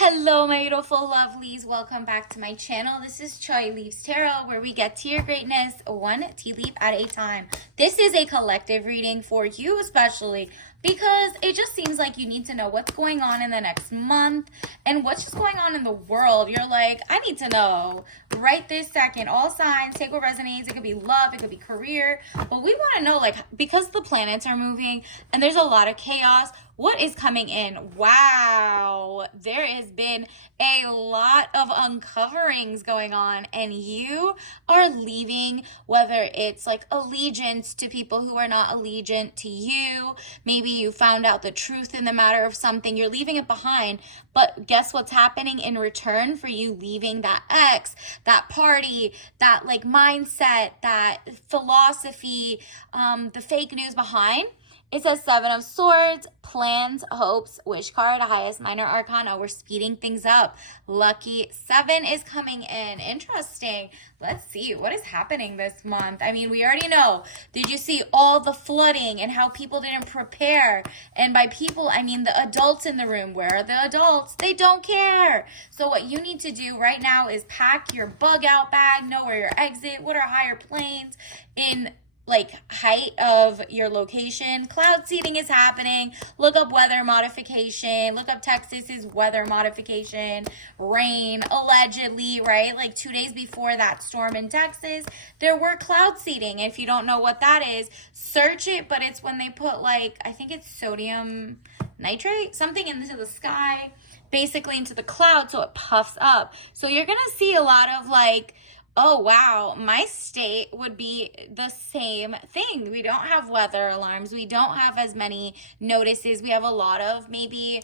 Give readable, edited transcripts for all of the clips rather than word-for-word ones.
Hello, my beautiful lovelies. Welcome back to my channel. This is Choi Leaves Tarot, where we get to your greatness one tea leaf at a time. This is a collective reading for you, especially because it just seems like you need to know what's going on in the next month and what's just going on in the world. You're like, I need to know right this second. All signs, take what resonates. It could be love, it could be career, but we want to know, like, because the planets are moving and there's a lot of chaos, what is coming in? Wow, there has been a lot of uncoverings going on, and you are leaving, whether it's like allegiance to people who are not allegiant to you. Maybe you found out the truth in the matter of something. You're leaving it behind, but guess what's happening in return for you leaving that ex, that party, that like mindset, that philosophy, the fake news behind? It says Seven of Swords, plans, hopes, wish card, highest minor arcana. We're speeding things up. Lucky 7 is coming in. Interesting. Let's see what is happening this month. I mean, we already know. Did you see all the flooding and how people didn't prepare? And by people, I mean the adults in the room. Where are the adults? They don't care. So what you need to do right now is pack your bug out bag, know where your exit, what are higher planes in like height of your location. Cloud seeding is happening. Look up weather modification. Look up Texas's weather modification. Rain, allegedly, right? Like 2 days before that storm in Texas, there were cloud seeding. If you don't know what that is, search it, but it's when they put like, I think it's sodium nitrate, something into the sky, basically into the cloud so it puffs up. So you're gonna see a lot of like, oh, wow, my state would be the same thing. We don't have weather alarms. We don't have as many notices. We have a lot of maybe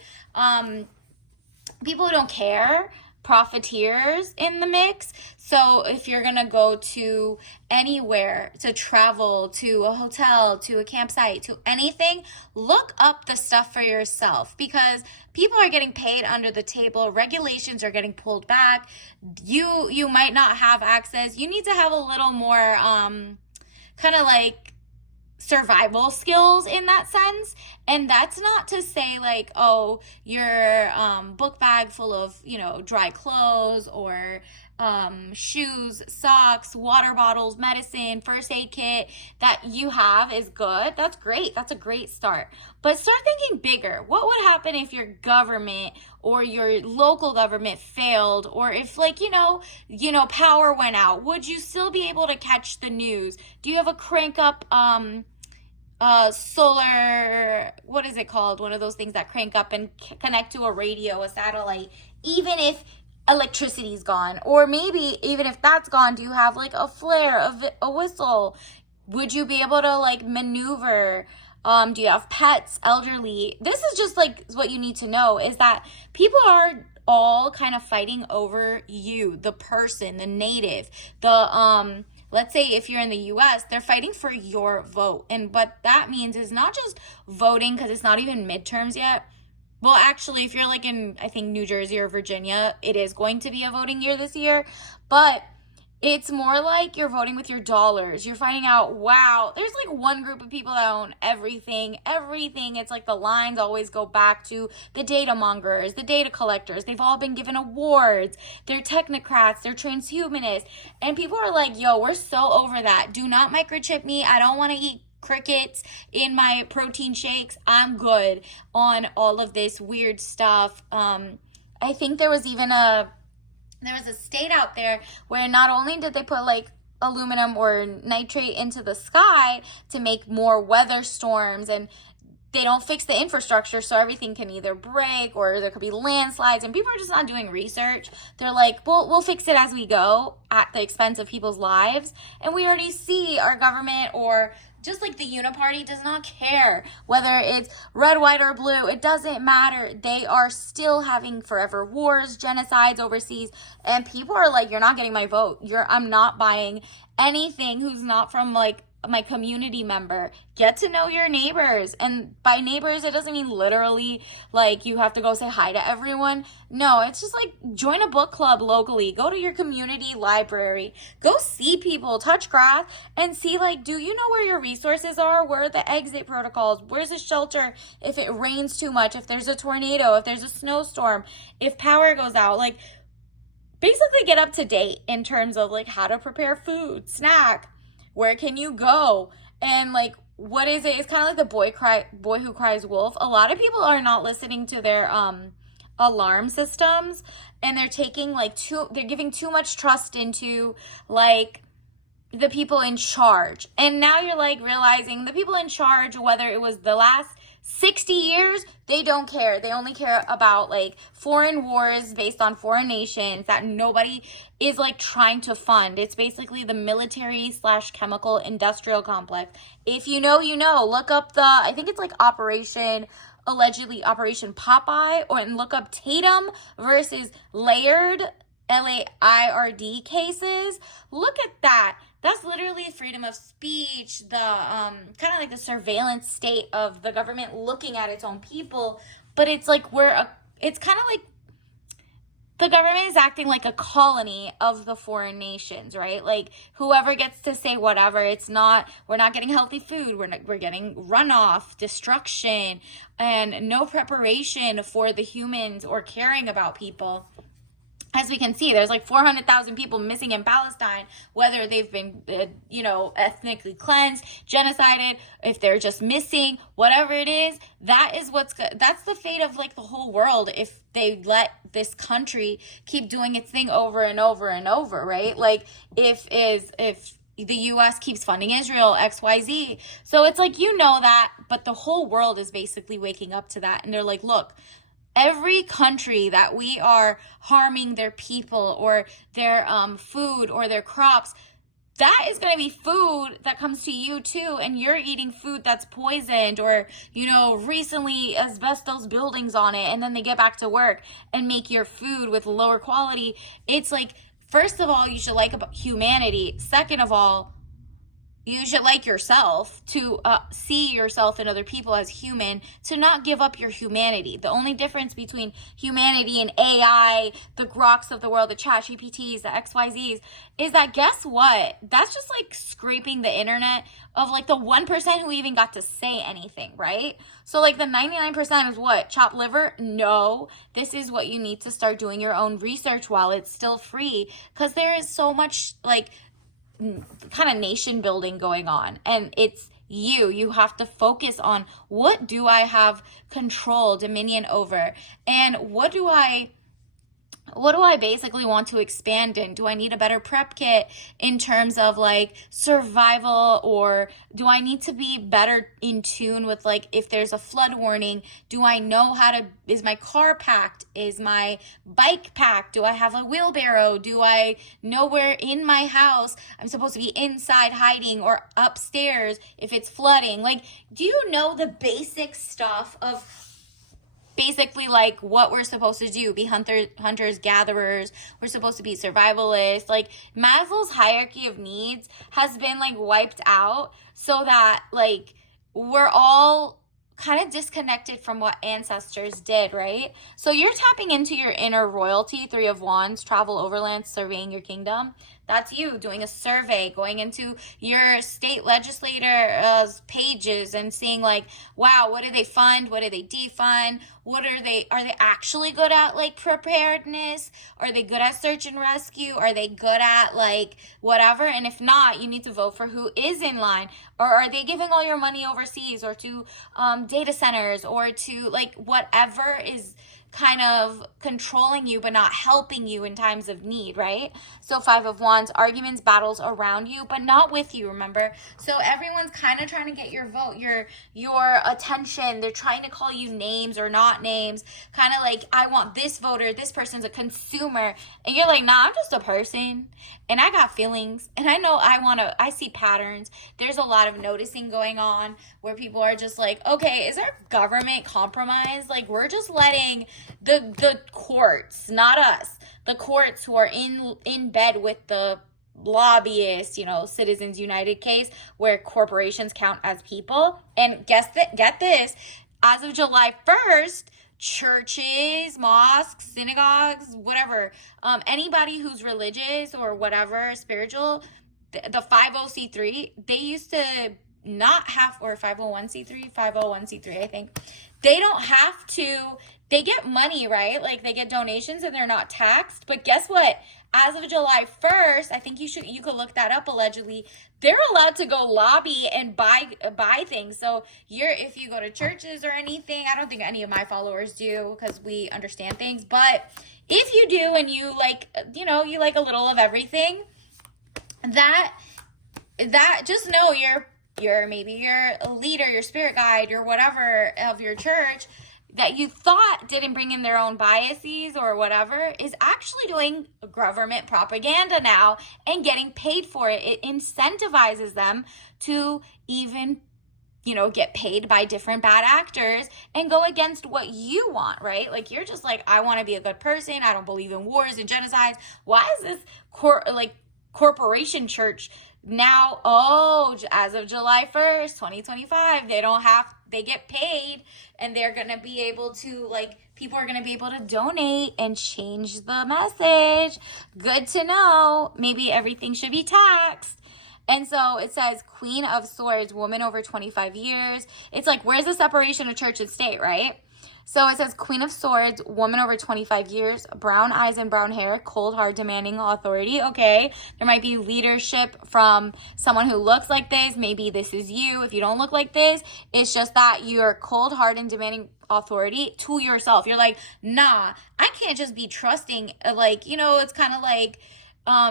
people who don't care, profiteers in the mix. So if you're going to go to anywhere, to travel, to a hotel, to a campsite, to anything, look up the stuff for yourself because people are getting paid under the table. Regulations are getting pulled back. You might not have access. You need to have a little more kind of like survival skills in that sense. And that's not to say like, oh, your book bag full of, dry clothes or shoes, socks, water bottles, medicine, first aid kit that you have is good. That's great. That's a great start. But start thinking bigger. What would happen if your government or your local government failed, or if like, power went out? Would you still be able to catch the news? Do you have a crank up solar, what is it called? One of those things that crank up and connect to a radio, a satellite, even if electricity's gone, or maybe even if that's gone, do you have like a flare, a whistle? Would you be able to like maneuver? Do you have pets, elderly? This is just like what you need to know is that people are all kind of fighting over you, the person, the native, the let's say if you're in the US, they're fighting for your vote. And what that means is not just voting because it's not even midterms yet. Well, actually, if you're like in, I think, New Jersey or Virginia, it is going to be a voting year this year. But it's more like you're voting with your dollars. You're finding out, wow, there's like one group of people that own everything. It's like the lines always go back to the data mongers, the data collectors. They've all been given awards. They're technocrats. They're transhumanists. And people are like, yo, we're so over that. Do not microchip me. I don't want to eat crickets in my protein shakes. I'm good on all of this weird stuff. I think there was a state out there where not only did they put like aluminum or nitrate into the sky to make more weather storms, and they don't fix the infrastructure, so everything can either break or there could be landslides, and people are just not doing research. They're like, well, we'll fix it as we go at the expense of people's lives. And we already see our government, or just like the Uniparty, does not care whether it's red, white, or blue. It doesn't matter. They are still having forever wars, genocides overseas, and people are like, you're not getting my vote. I'm not buying anything who's not from like my community member. Get to know your neighbors. And by neighbors, it doesn't mean literally like you have to go say hi to everyone. No, it's just like join a book club locally. Go to your community library. Go see people, touch grass, and see like, do you know where your resources are? Where are the exit protocols? Where's the shelter if it rains too much, if there's a tornado, if there's a snowstorm, if power goes out? Like, basically get up to date in terms of like how to prepare food, snack, where can you go, and like what is it? It's kind of like the boy who cries wolf. A lot of people are not listening to their alarm systems, and they're taking like they're giving too much trust into like the people in charge. And now you're like realizing the people in charge, whether it was the last 60 years, they don't care. They only care about like foreign wars based on foreign nations that nobody is like trying to fund. It's basically the military / chemical industrial complex. If you know, you know. Look up I think it's like allegedly Operation Popeye, and look up Tatum versus Laird, Laird cases. Look at that. That's literally freedom of speech, the kind of like the surveillance state of the government looking at its own people. But it's like it's kind of like the government is acting like a colony of the foreign nations, right? Like whoever gets to say whatever. We're not getting healthy food. We're getting runoff, destruction, and no preparation for the humans or caring about people. As we can see, there's like 400,000 people missing in Palestine, whether they've been, ethnically cleansed, genocided, if they're just missing, whatever it is, that's the fate of like the whole world if they let this country keep doing its thing over and over and over, right? Like if the U.S. keeps funding Israel, XYZ. So it's like, that, but the whole world is basically waking up to that. And they're like, look, every country that we are harming their people or their food or their crops, that is going to be food that comes to you too, and you're eating food that's poisoned or, recently asbestos buildings on it, and then they get back to work and make your food with lower quality. It's like, first of all, you should like about humanity. Second of all, you should like yourself, to see yourself and other people as human, to not give up your humanity. The only difference between humanity and AI, the Groks of the world, the ChatGPTs, the XYZs, is that guess what? That's just like scraping the internet of like the 1% who even got to say anything, right? So like the 99% is what? Chopped liver? No. This is what you need to start doing your own research while it's still free, because there is so much like kind of nation building going on, and it's you have to focus on, what do I have control, dominion over, and what do I basically want to expand in? Do I need a better prep kit in terms of like survival, or do I need to be better in tune with like if there's a flood warning? Do I know is my car packed? Is my bike packed? Do I have a wheelbarrow? Do I know where in my house I'm supposed to be inside hiding or upstairs if it's flooding? Like, do you know the basic stuff of basically like what we're supposed to do? Be hunters, gatherers. We're supposed to be survivalists. Like Maslow's hierarchy of needs has been like wiped out, so that like we're all kind of disconnected from what ancestors did, right? So you're tapping into your inner royalty, 3 of Wands, travel overland, surveying your kingdom. That's you doing a survey, going into your state legislator's pages and seeing like, wow, what do they fund? What do they defund? Are they actually good at like preparedness? Are they good at search and rescue? Are they good at like whatever? And if not, you need to vote for who is in line. Or are they giving all your money overseas or to data centers or to like whatever is kind of controlling you but not helping you in times of need, right? So 5 of Wands, arguments, battles around you but not with you, remember? So everyone's kind of trying to get your vote, your attention. They're trying to call you names or not names, kind of like, I want this voter, this person's a consumer, and you're like, nah, I'm just a person and I got feelings and I know I see patterns. There's a lot of noticing going on where people are just like, okay, is our government compromised? Like, we're just letting the courts, not us, the courts who are in bed with the lobbyists, Citizens United case where corporations count as people. And get this, as of July 1st, churches, mosques, synagogues, whatever, anybody who's religious or whatever, spiritual, the 50c3, they used to not have, or 501c3, I think, they don't have to, they get money, right? Like they get donations and they're not taxed. But guess what? As of July 1st, I think you could look that up, allegedly, they're allowed to go lobby and buy things. So if you go to churches or anything, I don't think any of my followers do because we understand things. But if you do and you like, you like a little of everything, that just know maybe you're a leader, your spirit guide, your whatever of your church that you thought didn't bring in their own biases or whatever is actually doing government propaganda now and getting paid for it. It incentivizes them to even, get paid by different bad actors and go against what you want, right? Like you're just like, I want to be a good person. I don't believe in wars and genocides. Why is this corporation church now, as of July 1st, 2025, they get paid and they're going to be able to, people are going to be able to donate and change the message. Good to know. Maybe everything should be taxed. And so it says Queen of Swords, woman over 25 years. It's like, where's the separation of church and state, right? So it says Queen of Swords, woman over 25 years, brown eyes and brown hair, cold, hard, demanding authority. Okay, there might be leadership from someone who looks like this. Maybe this is you. If you don't look like this, it's just that you're cold, hard, and demanding authority to yourself. You're like, nah, I can't just be trusting. It's kind of like,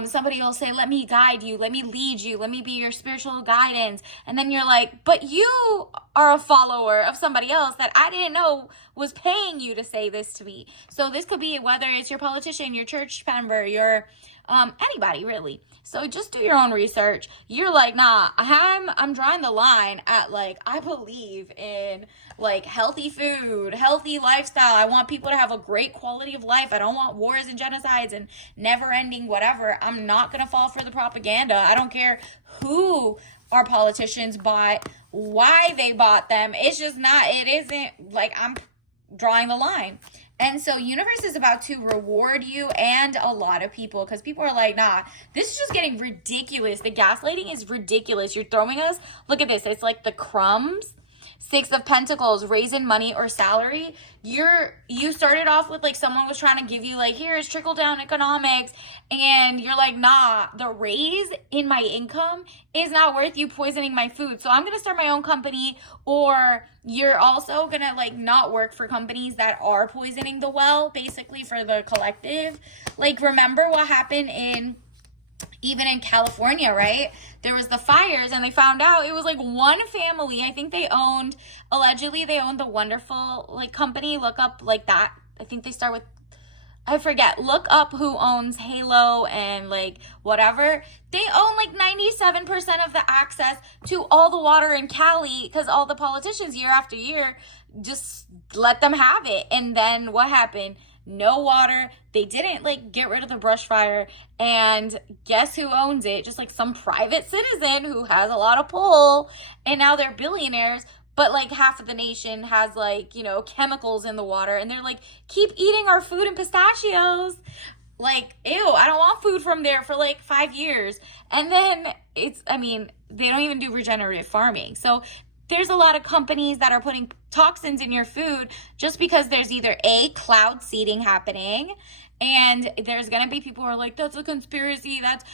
somebody will say, let me guide you, let me lead you, let me be your spiritual guidance. And then you're like, but you are a follower of somebody else that I didn't know was paying you to say this to me. So this could be whether it's your politician, your church member, your anybody really. So just do your own research. You're like, nah, I'm drawing the line at I believe in healthy food, healthy lifestyle. I want people to have a great quality of life. I don't want wars and genocides and never ending whatever. I'm not going to fall for the propaganda. I don't care who our politicians bought, why they bought them. It isn't I'm drawing the line. And so universe is about to reward you and a lot of people because people are like, nah, this is just getting ridiculous. The gaslighting is ridiculous. You're throwing us. Look at this. It's like the crumbs. 6 of Pentacles, raising money or salary. You started off with someone was trying to give you here's trickle down economics, and you're like, nah, the raise in my income is not worth you poisoning my food. So I'm gonna start my own company. Or you're also gonna not work for companies that are poisoning the well, basically for the collective. Remember what happened even in California, right? There was the fires and they found out it was one family. I think allegedly they owned the Wonderful company. Look up that. I think they start with, I forget. Look up who owns Halo and whatever. They own 97% of the access to all the water in Cali because all the politicians year after year just let them have it. And then what happened? No water. They didn't get rid of the brush fire. And guess who owns it? Just some private citizen who has a lot of pull. And now they're billionaires. But half of the nation has chemicals in the water. And they're keep eating our food and pistachios. Ew, I don't want food from there for 5 years. And then they don't even do regenerative farming. So there's a lot of companies that are putting toxins in your food just because there's either cloud seeding happening, and there's going to be people who are like, that's a conspiracy, that's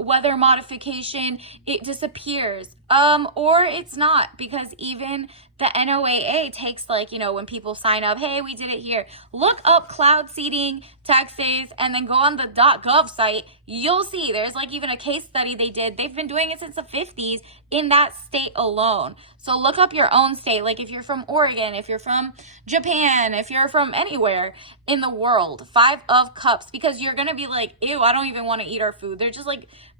weather modification, it disappears. Or it's not, because even the NOAA takes when people sign up, hey, we did it here. Look up cloud seeding, Texas, and then go on the .gov site. You'll see there's even a case study they did. They've been doing it since the 50s in that state alone. So look up your own state. If you're from Oregon, if you're from Japan, if you're from anywhere in the world. 5 of Cups, because you're going to be ew, I don't even want to eat our food. They're just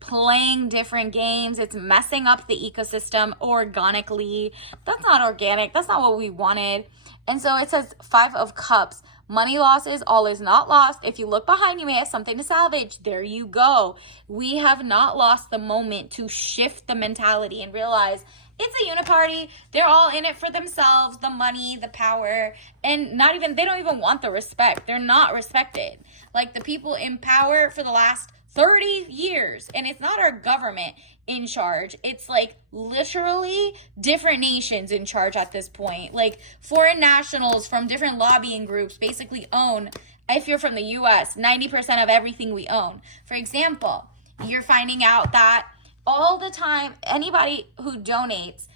playing different games. It's messing up the ecosystem organically. That's not organic. That's not what we wanted. And so it says 5 of Cups, Money losses, all is not lost. If you look behind you, may have something to salvage. There you go. We have not lost the moment to shift the mentality and realize it's a uniparty. They're all in it for themselves, the money, the power, and they don't even want the respect. They're not respected. Like the people in power for the last 30 years, and it's not our government in charge. It's like literally different nations in charge at this point. Like foreign nationals from different lobbying groups basically own, if you're from the US, 90% of everything we own. For example, you're finding out that all the time, anybody who donates,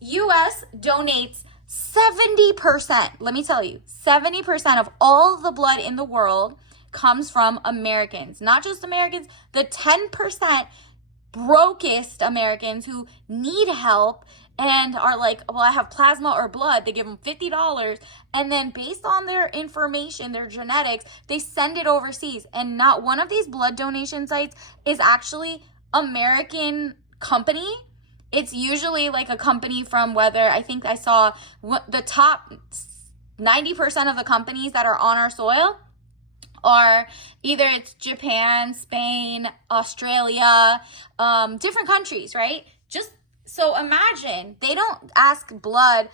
US donates 70%. Let me tell you, 70% of all the blood in the world comes from Americans. Not just Americans, the 10% brokest Americans who need help and are like, well, I have plasma or blood. They give them $50. And then based on their information, their genetics, they send it overseas. And not one of these blood donation sites is actually American company. It's usually like a company from I think I saw the top 90% of the companies that are on our soil are either it's Japan, Spain, Australia, different countries, right? Just so imagine they don't ask blood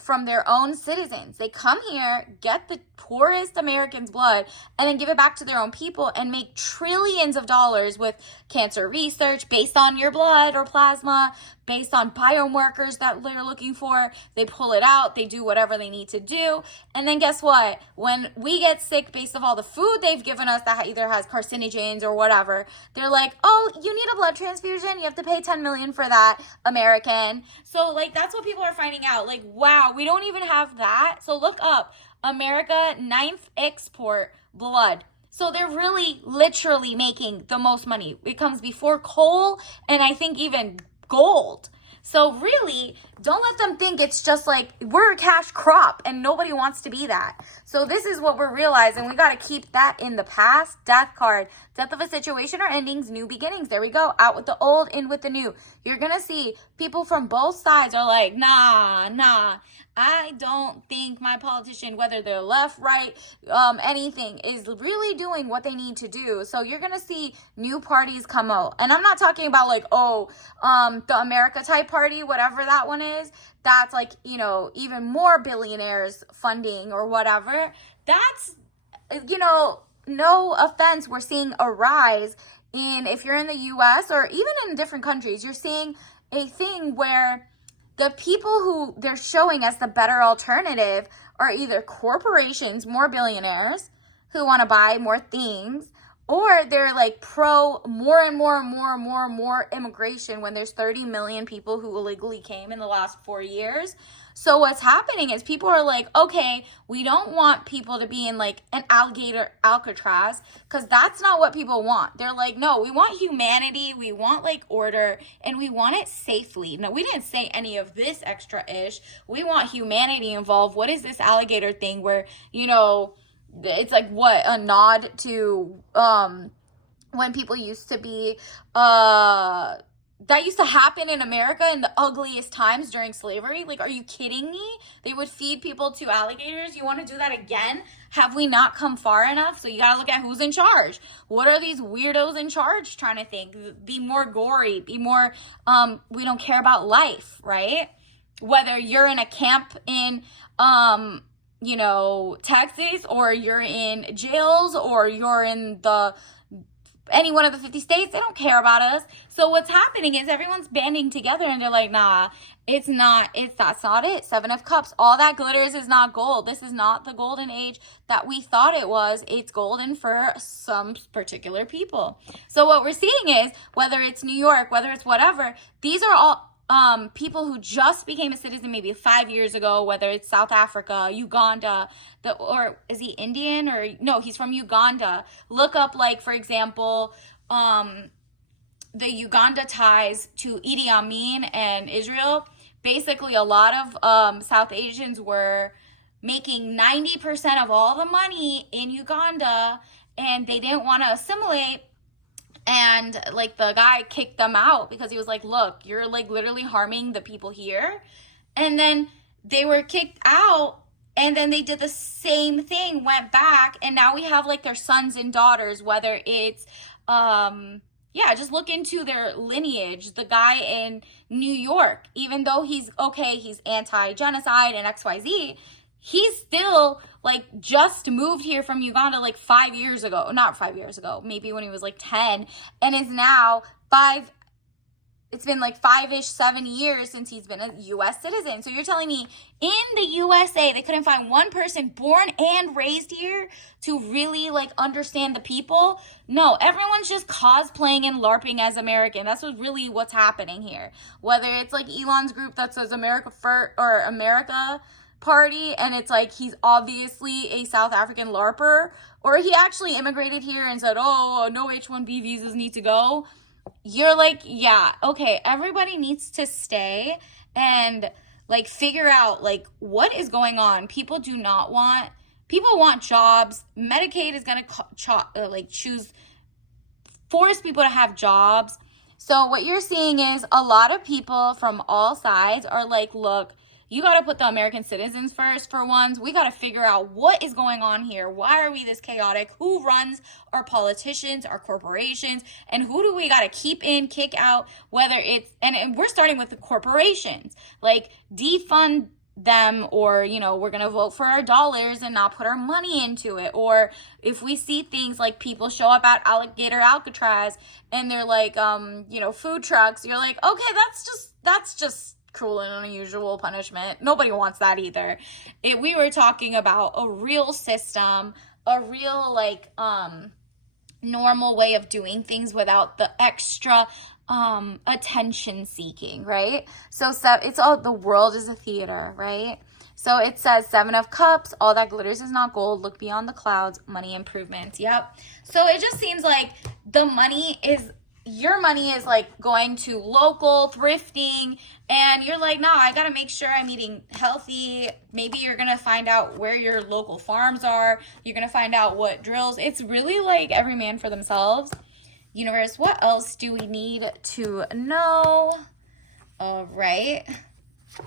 from their own citizens. They come here, get the poorest Americans' blood, and then give it back to their own people and make trillions of dollars with cancer research based on your blood or plasma, based on biomarkers that they're looking for. They pull it out, they do whatever they need to do. And then guess what? When we get sick based on all the food they've given us that either has carcinogens or whatever, they're like, oh, you need a blood transfusion? You have to pay $10 million for that, American. So like, that's what people are finding out. Like, wow, we don't even have that. So look up America 9th export blood. So they're really literally making the most money. It comes before coal and I think even gold. So really, don't let them think it's just like we're a cash crop and nobody wants to be that. So this is what we're realizing. We got to keep that in the past. Death card. Death of a situation or endings, new beginnings. There we go. Out with the old, in with the new. You're going to see people from both sides are like, nah. I don't think my politician, whether they're left, right, anything, is really doing what they need to do. So you're going to see new parties come out. And I'm not talking about like, the America type party, whatever that one is. That's like, even more billionaires funding or whatever. That's, no offense, we're seeing a rise if you're in the US or even in different countries, you're seeing a thing where the people who they're showing as the better alternative are either corporations, more billionaires who want to buy more things, or they're like pro more and more immigration when there's 30 million people who illegally came in the last 4 years. So what's happening is people are like, okay, we don't want people to be in like an alligator Alcatraz, because that's not what people want. They're like, no, we want humanity, we want like order, and we want it safely. No, we didn't say any of this extra ish. We want humanity involved. What is this alligator thing where, it's like what a nod to when people used to be that used to happen in America in the ugliest times during slavery. Like, are you kidding me? They would feed people to alligators. You want to do that again? Have we not come far enough? So you got to look at who's in charge. What are these weirdos in charge trying to think? Be more gory, be more, we don't care about life, right? Whether you're in a camp in, Texas, or you're in jails, or you're in any one of the 50 states, they don't care about us. So what's happening is everyone's banding together and they're like, nah, that's not it. 7 of Cups, all that glitters is not gold. This is not the golden age that we thought it was. It's golden for some particular people. So what we're seeing is, whether it's New York, whether it's whatever, these are all people who just became a citizen maybe 5 years ago, whether it's South Africa, Uganda, or is he Indian, or no, he's from Uganda. Look up, like, for example, the Uganda ties to Idi Amin and Israel. Basically, a lot of South Asians were making 90% of all the money in Uganda, and they didn't want to assimilate. And like the guy kicked them out because he was like, look, you're like literally harming the people here. And then they were kicked out And then they did the same thing, went back, and now we have like their sons and daughters, whether it's, yeah, just look into their lineage. The guy in New York, even though he's okay, he's anti-genocide and XYZ, he's still like just moved here from Uganda like 5 years ago, not 5 years ago, maybe when he was like 10, and is now it's been like 5-ish, 7 years since he's been a U.S. citizen. So you're telling me in the USA, they couldn't find one person born and raised here to really like understand the people? No, everyone's just cosplaying and LARPing as American. That's what's happening here. Whether it's like Elon's group that says America First or America Party, and it's like he's obviously a South African LARPer, or he actually immigrated here and said, oh, no H-1B visas need to go. You're like, yeah, okay, everybody needs to stay and like figure out like what is going on. People want jobs. Medicaid is going to force people to have jobs. So what you're seeing is a lot of people from all sides are like, look, you got to put the American citizens first for once. We got to figure out what is going on here. Why are we this chaotic? Who runs our politicians, our corporations, and who do we got to keep in, kick out, whether it's, and we're starting with the corporations, like defund them, or, you know, we're going to vote for our dollars and not put our money into it. Or if we see things like people show up at Alligator Alcatraz and they're like, you know, food trucks, you're like, okay, that's just cruel and unusual punishment. Nobody wants that either. We were talking about a real system, a real like normal way of doing things without the extra attention seeking, right? So it's all, the world is a theater, right? So it says 7 of Cups, all that glitters is not gold, look beyond the clouds, money improvements. Yep. So it just seems like your money is like going to local thrifting, and you're like, no, I got to make sure I'm eating healthy. Maybe you're going to find out where your local farms are. You're going to find out what drills. It's really like every man for themselves. Universe, what else do we need to know? All right.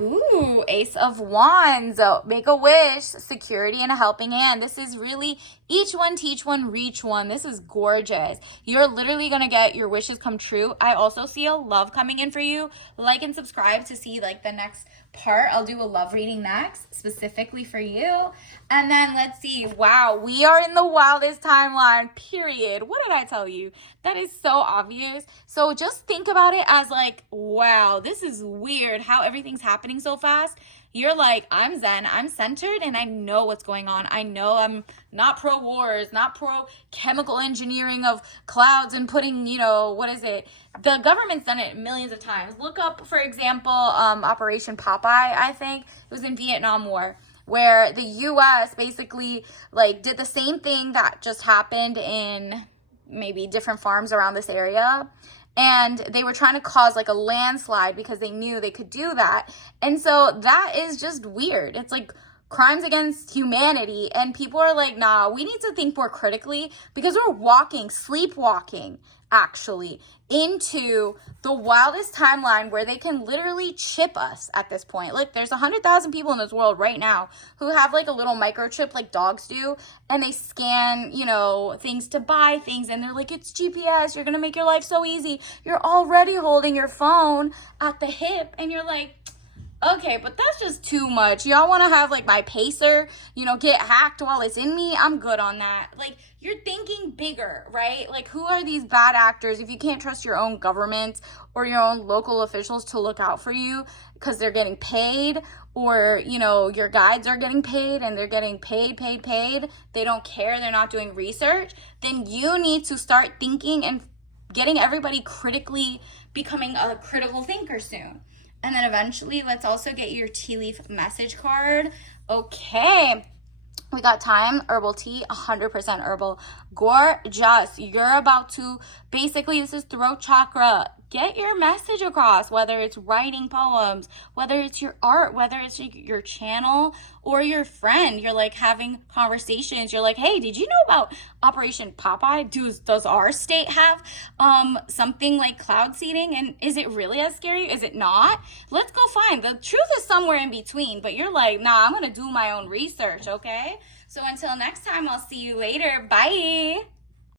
Ooh, Ace of Wands. Oh, make a wish, security, and a helping hand. This is really each one, teach one, reach one. This is gorgeous. You're literally going to get your wishes come true. I also see a love coming in for you. Like and subscribe to see like the next part. I'll do a love reading next, specifically for you. And then let's see. Wow, we are in the wildest timeline, period. What did I tell you? That is so obvious. So just think about it as like, wow, this is weird how everything's happening so fast. You're like, I'm zen, I'm centered, and I know what's going on. I know I'm not pro-wars, not pro-chemical engineering of clouds and putting, you know, what is it? The government's done it millions of times. Look up, for example, Operation Popeye, I think. It was in Vietnam War, where the U.S. basically, like, did the same thing that just happened in maybe different farms around this area. And they were trying to cause like a landslide because they knew they could do that. And so that is just weird. It's like crimes against humanity. And people are like, nah, we need to think more critically, because we're sleepwalking, actually, into the wildest timeline where they can literally chip us at this point. Look, there's 100,000 people in this world right now who have like a little microchip like dogs do, and they scan, you know, things to buy things, and they're like, it's GPS, you're gonna make your life so easy. You're already holding your phone at the hip, and you're like, okay, but that's just too much. Y'all want to have like my pacer, you know, get hacked while it's in me? I'm good on that. Like, you're thinking bigger, right? Like, who are these bad actors if you can't trust your own government or your own local officials to look out for you because they're getting paid, or, you know, your guides are getting paid and they're getting paid. They don't care. They're not doing research. Then you need to start thinking and getting everybody critically becoming a critical thinker soon. And then eventually, let's also get your tea leaf message card. Okay. We got time, herbal tea, 100% herbal. Gorgeous. You're about to, basically, this is throat chakra. get your message across, whether it's writing poems, whether it's your art, whether it's your channel or your friend. You're like having conversations. You're like, hey, did you know about Operation Popeye? Does our state have something like cloud seeding? And is it really as scary? Is it not? Let's go find. The truth is somewhere in between, but you're like, nah, I'm going to do my own research, okay? So until next time, I'll see you later. Bye.